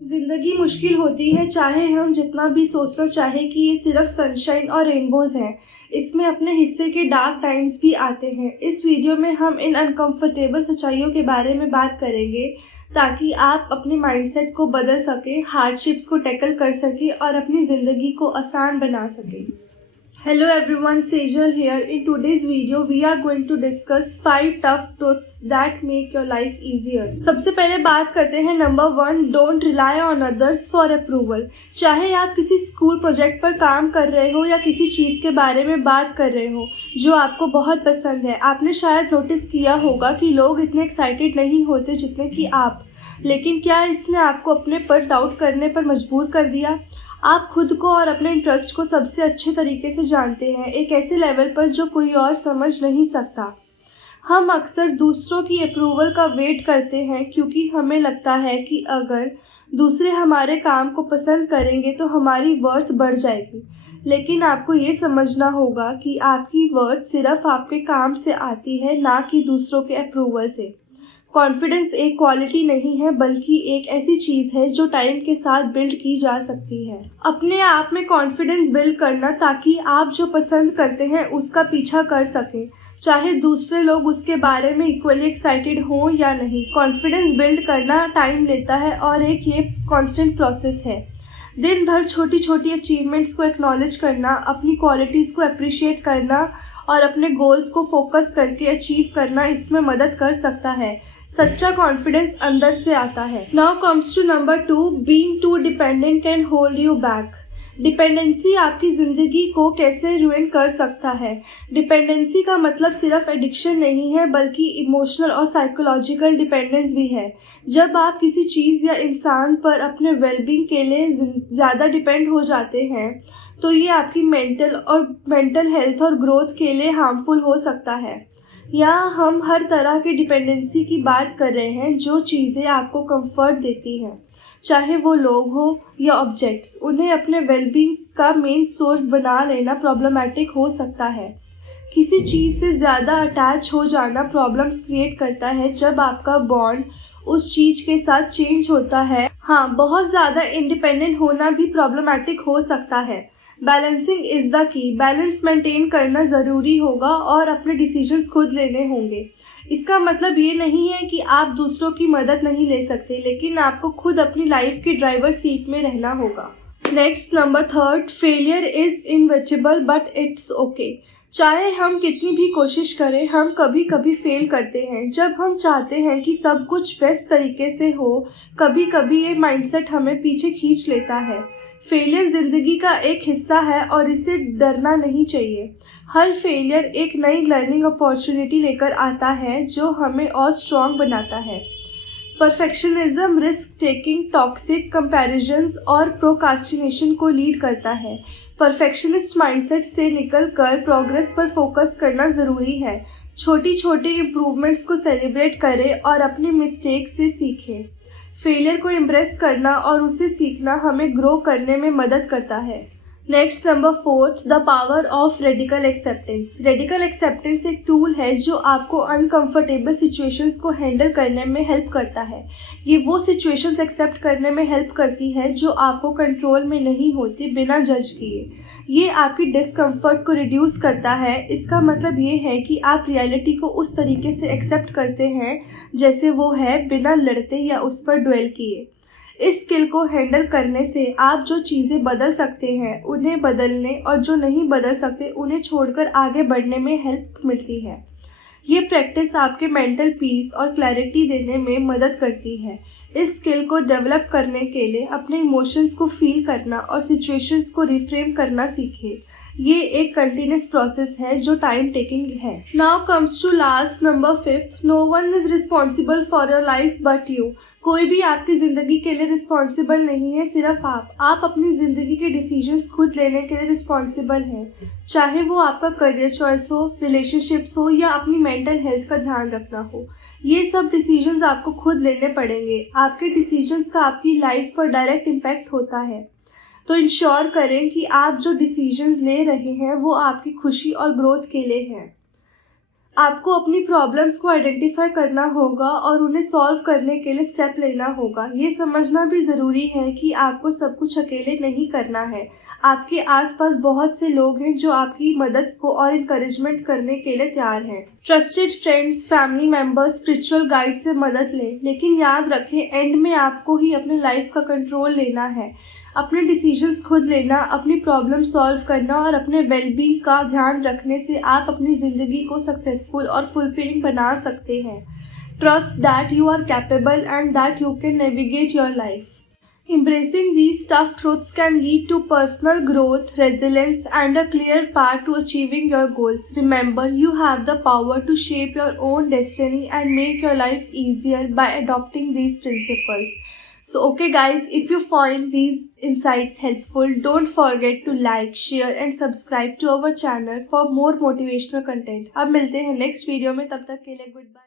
ज़िंदगी मुश्किल होती है, चाहे हम जितना भी सोचना चाहें कि ये सिर्फ सनशाइन और रेनबोज़ हैं। इसमें अपने हिस्से के डार्क टाइम्स भी आते हैं। इस वीडियो में हम इन अनकंफर्टेबल सच्चाइयों के बारे में बात करेंगे, ताकि आप अपने माइंडसेट को बदल सकें, हार्डशिप्स को टैकल कर सकें और अपनी ज़िंदगी को आसान बना सकें। Hello everyone, Sejal here. In today's video, we are going to discuss 5 tough truths that make your life easier. सबसे पहले बात करते हैं number 1, don't rely on others for approval. चाहे आप किसी स्कूल प्रोजेक्ट पर काम कर रहे हो या किसी चीज़ के बारे में बात कर रहे हो जो आपको बहुत पसंद है, आपने शायद नोटिस किया होगा कि लोग इतने एक्साइटेड नहीं होते जितने कि आप। लेकिन क्या इसने आपको अपने पर डाउट करने पर मजबूर कर दिया? आप खुद को और अपने इंटरेस्ट को सबसे अच्छे तरीके से जानते हैं, एक ऐसे लेवल पर जो कोई और समझ नहीं सकता। हम अक्सर दूसरों की अप्रूवल का वेट करते हैं क्योंकि हमें लगता है कि अगर दूसरे हमारे काम को पसंद करेंगे तो हमारी वर्थ बढ़ जाएगी। लेकिन आपको ये समझना होगा कि आपकी वर्थ सिर्फ आपके काम से आती है, ना कि दूसरों के अप्रूवल से। कॉन्फिडेंस एक क्वालिटी नहीं है, बल्कि एक ऐसी चीज़ है जो टाइम के साथ बिल्ड की जा सकती है। अपने आप में कॉन्फिडेंस बिल्ड करना ताकि आप जो पसंद करते हैं उसका पीछा कर सकें, चाहे दूसरे लोग उसके बारे में इक्वली एक्साइटेड हों या नहीं। कॉन्फिडेंस बिल्ड करना टाइम लेता है और एक ये कॉन्स्टेंट प्रोसेस है। दिन भर छोटी छोटी अचीवमेंट्स को एक्नॉलेज करना, अपनी क्वालिटीज़ को अप्रिशिएट करना और अपने गोल्स को फोकस करके अचीव करना इसमें मदद कर सकता है। सच्चा कॉन्फिडेंस अंदर से आता है। Now comes to number 2, being too dependent can hold you back. Dependency आपकी ज़िंदगी को कैसे रुइन कर सकता है। डिपेंडेंसी का मतलब सिर्फ एडिक्शन नहीं है, बल्कि इमोशनल और साइकोलॉजिकल डिपेंडेंस भी है। जब आप किसी चीज़ या इंसान पर अपने वेलबींग के लिए ज़्यादा डिपेंड हो जाते हैं, तो ये आपकी मेंटल हेल्थ और ग्रोथ के लिए हार्मफुल हो सकता है। यहाँ हम हर तरह की डिपेंडेंसी की बात कर रहे हैं, जो चीज़ें आपको कंफर्ट देती हैं, चाहे वो लोग हो या ऑब्जेक्ट्स। उन्हें अपने वेलबींग का मेन सोर्स बना लेना प्रॉब्लमैटिक हो सकता है। किसी चीज़ से ज़्यादा अटैच हो जाना प्रॉब्लम्स क्रिएट करता है जब आपका बॉन्ड उस चीज़ के साथ चेंज होता है। हाँ, बहुत ज़्यादा इंडिपेंडेंट होना भी प्रॉब्लमैटिक हो सकता है। Balancing is the key. Balance maintain करना ज़रूरी होगा और अपने डिसीजंस खुद लेने होंगे। इसका मतलब ये नहीं है कि आप दूसरों की मदद नहीं ले सकते, लेकिन आपको खुद अपनी लाइफ की ड्राइवर सीट में रहना होगा। Next, number 3, failure is invisible but it's okay. चाहे हम कितनी भी कोशिश करें, हम कभी कभी फेल करते हैं। जब हम चाहते हैं कि सब कुछ बेस्ट तरीके से हो, कभी कभी ये माइंडसेट हमें पीछे खींच लेता है। फेलियर ज़िंदगी का एक हिस्सा है और इससे डरना नहीं चाहिए। हर फेलियर एक नई लर्निंग अपॉर्चुनिटी लेकर आता है जो हमें और स्ट्रॉन्ग बनाता है। Perfectionism risk taking, toxic comparisons और प्रोक्रास्टिनेशन को लीड करता है। परफेक्शनिस्ट माइंडसेट से निकलकर प्रोग्रेस पर फोकस करना ज़रूरी है। छोटी छोटी इम्प्रूवमेंट्स को सेलिब्रेट करें और अपने मिस्टेक से सीखें। फेलियर को एम्ब्रेस करना और उसे सीखना हमें ग्रो करने में मदद करता है। Next, number 4, the power of radical acceptance. Radical acceptance एक टूल है जो आपको अनकंफर्टेबल सिचुएशंस को हैंडल करने में हेल्प करता है। ये वो सिचुएशंस एक्सेप्ट करने में हेल्प करती है जो आपको कंट्रोल में नहीं होती, बिना जज किए। ये आपकी डिस्कम्फर्ट को रिड्यूस करता है। इसका मतलब ये है कि आप रियलिटी को उस तरीके से एक्सेप्ट करते हैं जैसे वो है, बिना लड़ते या उस पर ड्वेल किए। इस स्किल को हैंडल करने से आप जो चीज़ें बदल सकते हैं उन्हें बदलने और जो नहीं बदल सकते उन्हें छोड़कर आगे बढ़ने में हेल्प मिलती है। ये प्रैक्टिस आपके मेंटल पीस और क्लैरिटी देने में मदद करती है। इस स्किल को डेवलप करने के लिए अपने इमोशंस को फील करना और सिचुएशंस को रिफ्रेम करना सीखें। ये एक कंटिन्यूस प्रोसेस है जो टाइम टेकिंग है। Now comes to last, number 5, no one is responsible for your life but you. कोई भी आपकी ज़िंदगी के लिए रिस्पॉन्सिबल नहीं है, सिर्फ आप अपनी ज़िंदगी के डिसीजंस खुद लेने के लिए रिस्पॉन्सिबल हैं। चाहे वो आपका करियर चॉइस हो, रिलेशनशिप्स हो या अपनी मेंटल हेल्थ का ध्यान रखना हो, ये सब डिसीजंस आपको खुद लेने पड़ेंगे। आपके डिसीजंस का आपकी लाइफ पर डायरेक्ट इम्पैक्ट होता है, तो इंश्योर करें कि आप जो डिसीजंस ले रहे हैं वो आपकी खुशी और ग्रोथ के लिए हैं। आपको अपनी प्रॉब्लम्स को आइडेंटिफाई करना होगा और उन्हें सॉल्व करने के लिए स्टेप लेना होगा। ये समझना भी ज़रूरी है कि आपको सब कुछ अकेले नहीं करना है। आपके आसपास बहुत से लोग हैं जो आपकी मदद को और इनकरेजमेंट करने के लिए तैयार हैं। Trusted friends, family members, spiritual guide से मदद लें, लेकिन याद रखें एंड में आपको ही अपने लाइफ का कंट्रोल लेना है। अपने डिसीजंस खुद लेना, अपनी प्रॉब्लम सॉल्व करना और अपने वेलबींग का ध्यान रखने से आप अपनी ज़िंदगी को सक्सेसफुल और फुलफिलिंग बना सकते हैं। Trust that you are capable and that you can navigate your life. Embracing these tough truths can lead to personal growth, resilience, and a clear path to achieving your goals. Remember, you have the power to shape your own destiny and make your life easier by adopting these principles. So, okay guys, if you find these insights helpful, don't forget to like, share and subscribe to our channel for more motivational content. अब मिलते हैं next video में, तब तक के लिए good bye.